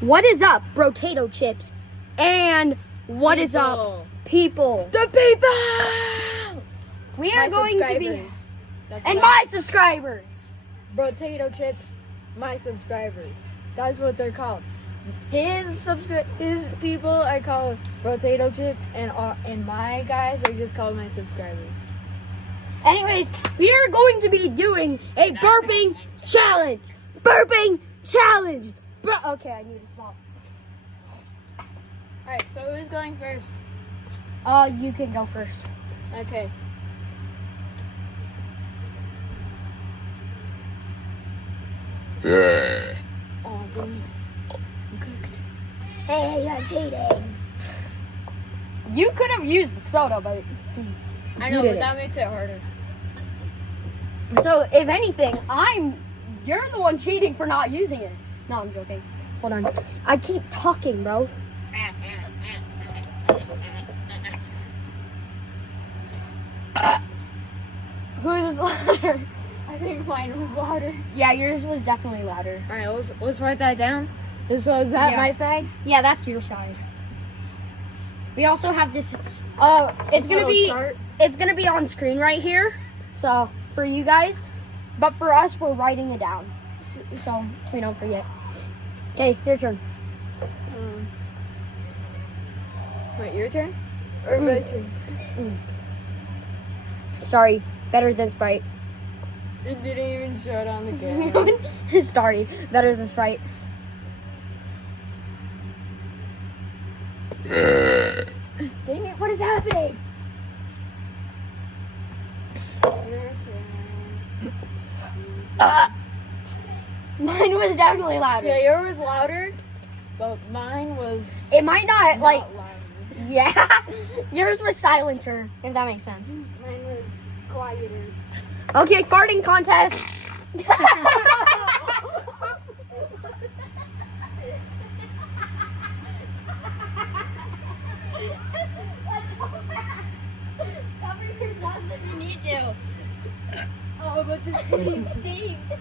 What is up, potato chips? And what is up, people? The people! We are going to be... That's And my subscribers! Potato chips, my subscribers. That's what they're called. His people are called potato chips, and my guys are just called my subscribers. Anyways, we are going to be doing a burping challenge. Burping challenge. Okay, I need to stop. Alright, so who's going first? You can go first. Okay. Oh, dang. I'm cooked. Hey, you're cheating. You could have used the soda, but I know, you but didn't. that makes it harder. So, if anything, you're the one cheating for not using it. No, I'm joking. Hold on. I keep talking, bro. Who's louder? I think mine was louder. Yeah, yours was definitely louder. Alright, let's write that down. So is that my side? Yeah, that's your side. We also have this. It's gonna be on screen right here. So for you guys, but for us, we're writing it down, so we don't forget. Okay, your turn. Wait, your turn? Or my turn? Sorry, better than Sprite. It didn't even show it on the camera. Sorry, better than Sprite. Dang it! What is happening? Your turn. Mine was definitely louder. Yeah, yours was louder, but mine was. It might not like. louder. Yeah, yours was silenter. If that makes sense. Mine was quieter. Okay, farting contest. Cover your nose if you need to. Oh, but this thing stinks.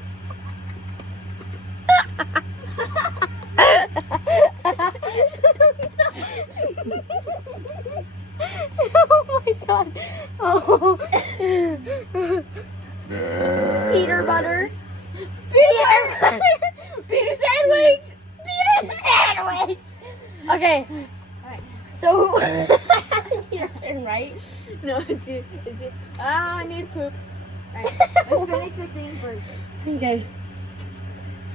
Oh my god. Oh. Peter butter. Peter butter. Peter sandwich. Peter sandwich. Okay. Alright. So your turn, right? No, it's you. It's you. Ah, I need poop. Alright, let's finish the thing first. Okay.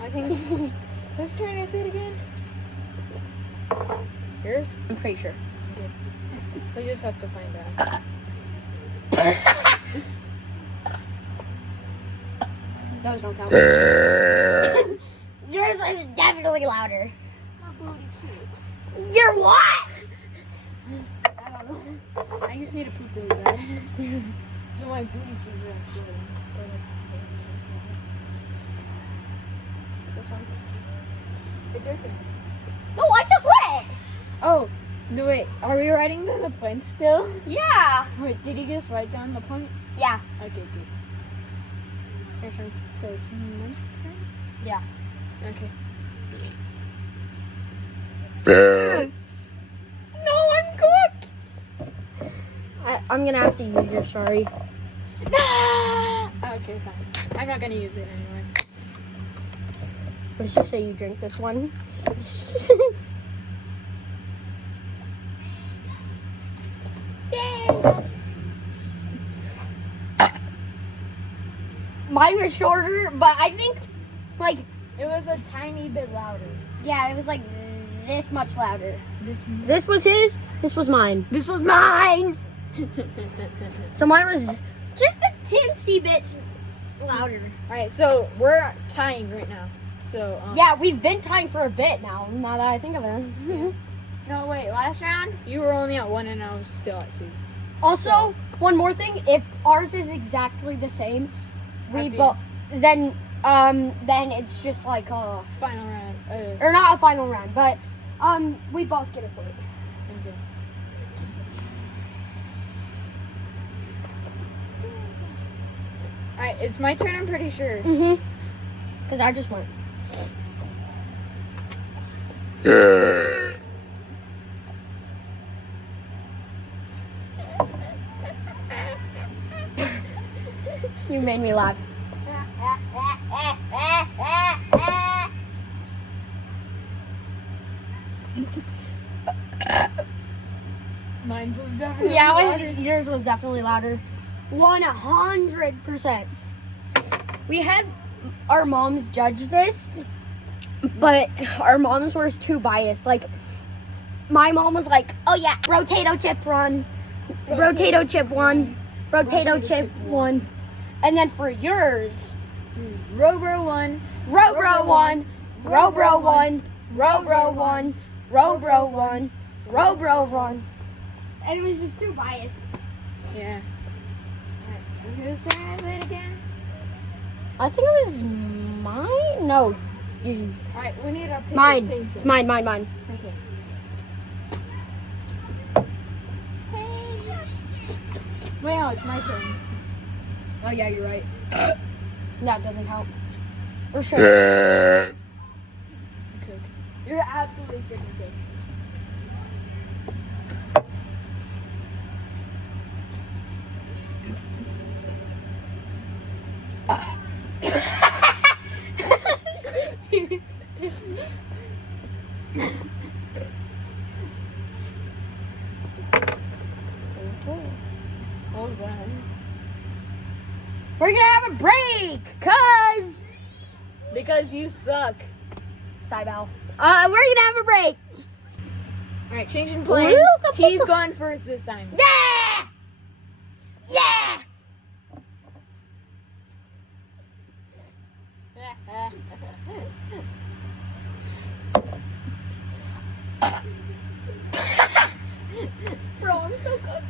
I think. Whose turn is it again? Yours? I'm pretty sure. We just have to find out. Those don't count. Yours was definitely louder. You're what? I don't know. I just need to poop really bad. So my booty cheeks are actually. This one. It's your turn. No, I just went. Oh, no wait. Are we writing down the points still? Yeah. Wait, did you just write down the point? Yeah. Okay, good. Your turn. So it's my turn? Yeah. Okay. No, I'm cooked. I'm gonna have to use your sorry. No! Okay, fine. I'm not gonna use it anyway. Let's just say you drink this one. Mine was shorter, but I think, like, It was a tiny bit louder. yeah, it was like this much louder. This was his, this was mine. This was mine! So mine was just a teensy bit louder. Alright, so we're tying right now. So, Yeah, we've been tying for a bit now that I think of it. No, wait, last round, you were only at 1 and I was still at 2. Also, one more thing, if ours is exactly the same, we Happy. both, then it's just like Final round. or not a final round, but we both get a point. Okay. Alright, it's my turn, I'm pretty sure. Mm-hmm. Because I just went. You made me laugh. Mine's was definitely Yeah, louder. yours was definitely louder. 100%. We had our moms judge this, but our moms were too biased. Like, my mom was like, oh yeah, Rotato chip run. Rotato chip one. Rotato chip one. And then for yours, Robro 1. Robro 1, Robro 1, Robro 1, Robro 1, Robro 1. And it was just too biased. Yeah. Alright, whose turn is it again? I think it was mine. No, you. Alright, we need our pay Mine. attention. It's mine. Okay. Wait, no, it's my turn. Oh yeah, you're right. That doesn't count. Or sure. Okay. You're absolutely freaking good. What was that? We're gonna have a break, cause Because you suck. Cybel. We're gonna have a break. Alright, changing plans. He's gone first this time. Yeah. Yeah. Bro, I'm so good.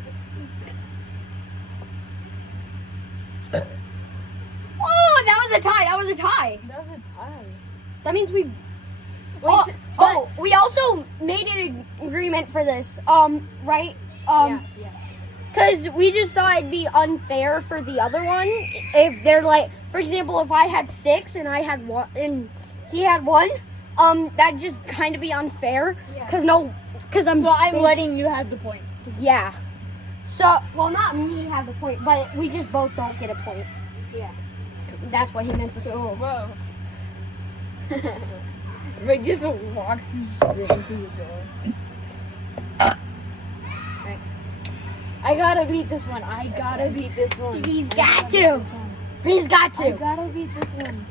Oh, that was a tie. That was a tie. That was a tie. That means we. Wait, We also made an agreement for this. Right? yeah. Because we just thought it'd be unfair for the other one if they're like, for example, if I had 6 and I had 1 and he had 1, that'd just kind of be unfair. Yeah. Because I'm. So I'm letting you have the point. Yeah. So, well, not me have the point, but we just both don't get a point. Yeah. That's what he meant to say. Oh, whoa. Rick just walks straight through the door. Right. I gotta beat this one. I gotta beat this one. He's I got gotta beat to. this one. He's got I to. gotta beat this one.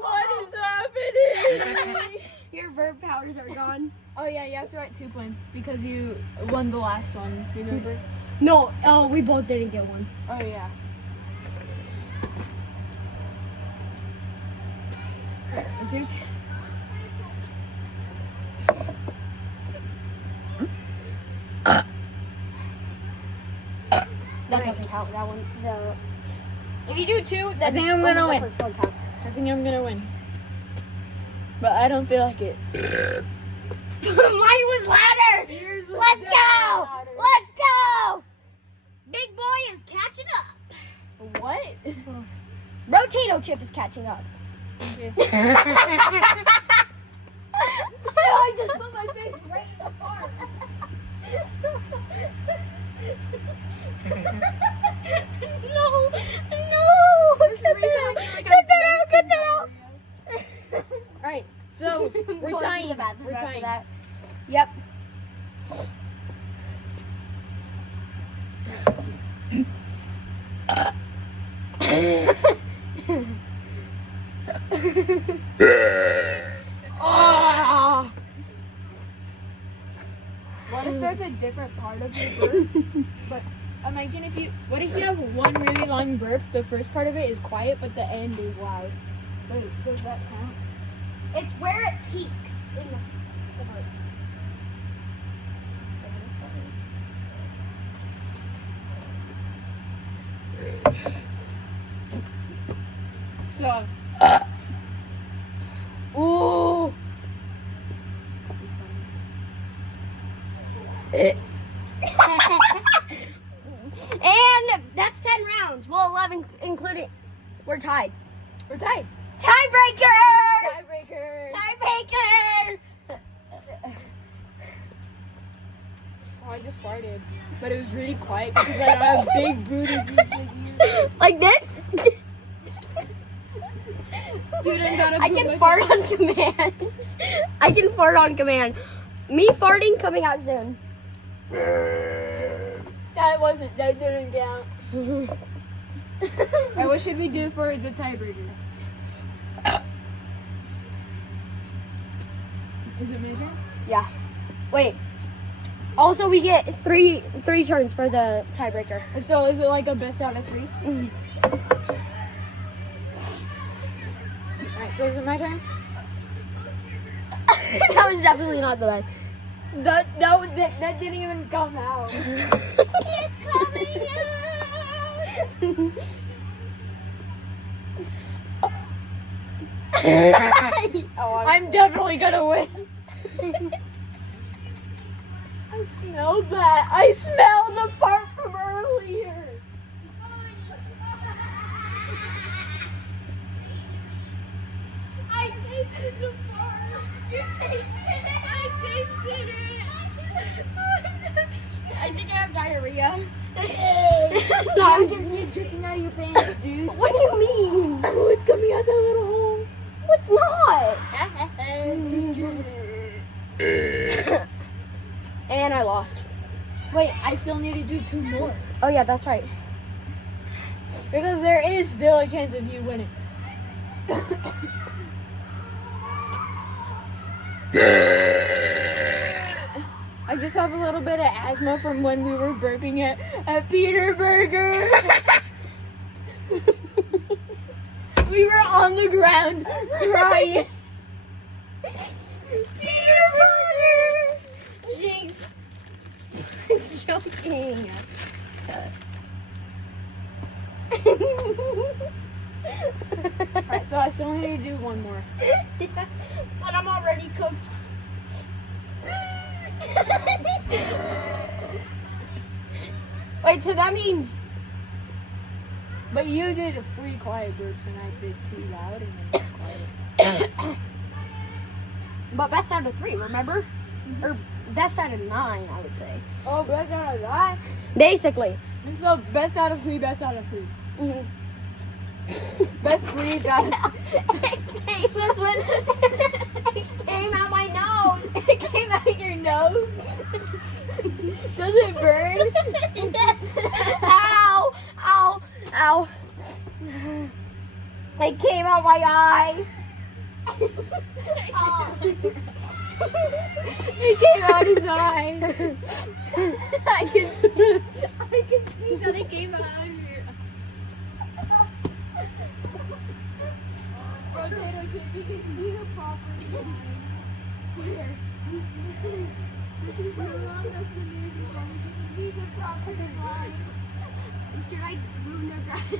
What is happening? Your verb powers are gone. Oh yeah, you have to write 2 points because you won the last one. Remember? No, we both didn't get one. Oh yeah. It's yours. That doesn't count. That one. If you do 2, I think I'm gonna only win. the first one counts. I think I'm gonna win. But I don't feel like it. Mine was louder. Yours was Let's go. definitely louder. Let's go. Big boy is catching up. What? Rotato chip is catching up. Okay. I just put my face right in the part. No. Cut that out. Cut that out. Alright, so we're Going to tying. the bathroom We're after tying. that. Yep. Ah. What if there's a different part of your burp? But imagine if you. What if you have one really long burp? The first part of it is quiet, but the end is loud. Does that count? It's where it peaks in the burp. So. Ooh. And that's 10 rounds. Well, 11 including We're tied. We're tied. Tiebreaker! Tiebreaker. Tiebreaker! Oh, I just farted. But it was really quiet because I don't have big booty juice like you. Like this? Dude, I can fart on command. I can fart on command. Me farting coming out soon. That didn't count. Alright, what should we do for the tiebreaker? Is it my turn? Yeah. Wait. Also, we get three turns for the tiebreaker. So is it like a best out of 3? Mhm. Alright, so is it my turn? That was definitely not the best. That didn't even come out. It's coming out. I'm definitely gonna win. I smelled that. I smelled the fart from earlier. I tasted the fart. You tasted it. I tasted it. I think I have diarrhea. No, I can see it dripping out of your pants, dude. What do you mean? Oh, it's coming out that little hole. It's not. And I lost. Wait, I still need to do 2 more. Oh yeah, that's right. Because there is still a chance of you winning. I just have a little bit of asthma from when we were burping at Peter Burger. We were on the ground crying. Peter Butter! Jinx. Joking. Alright, so I still need to do 1 more. Yeah, but I'm already cooked. Wait, so that means... But you did 3 quiet burps and I did 2 loud and then 1 quiet. But best out of 3, remember? Or best out of 9, I would say. Oh, best out of that? Basically. So best out of 3, best out of 3. Mm-hmm. Best freeze out of Since when it came out my nose. It came out your nose? Does it burn? Yes. Ow! Ow! Ow! It came out my eye. Oh. It came out his eye. I can see that it came out of your potato chip. You can see the property. Here. Should I move no grass?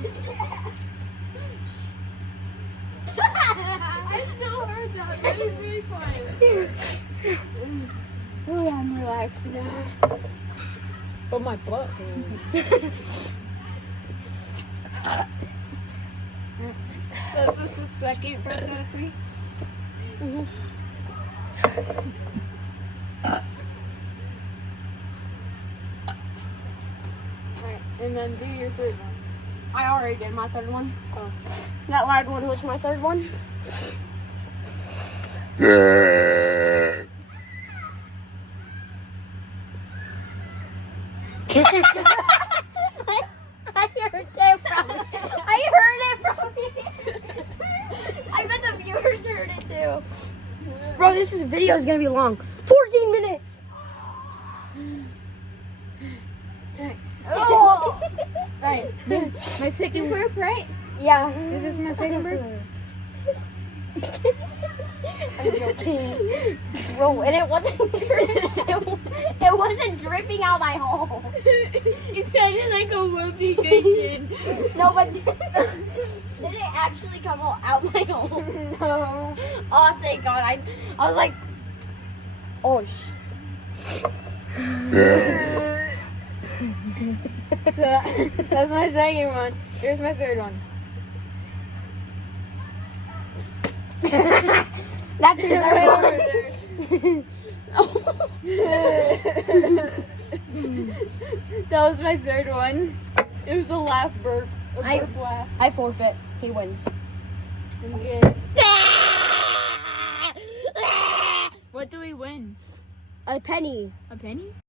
I still heard that. That is really quiet. Oh, I'm relaxed now. But my butt. So is this the second best out of 3? Mm-hmm. Alright, and then do your third one. I already did my third one. Oh. That loud one was my third one. I heard it from here. I bet the viewers heard it too. Bro, this video is gonna be long. 14 minutes. Oh. Right. My second burp, right? Yeah. Is this my second burp? I'm joking. Bro, and it wasn't it wasn't dripping out my hole. It sounded like a whoopee cushion. No, but did it actually come all out my hole? No. Oh, thank God. I was like, oh, So that's my second one. Here's my third one. That's his Right over third there. That was my third one. It was a laugh burp. A burp laugh. I forfeit. He wins. Okay. What do we win? A penny. A penny?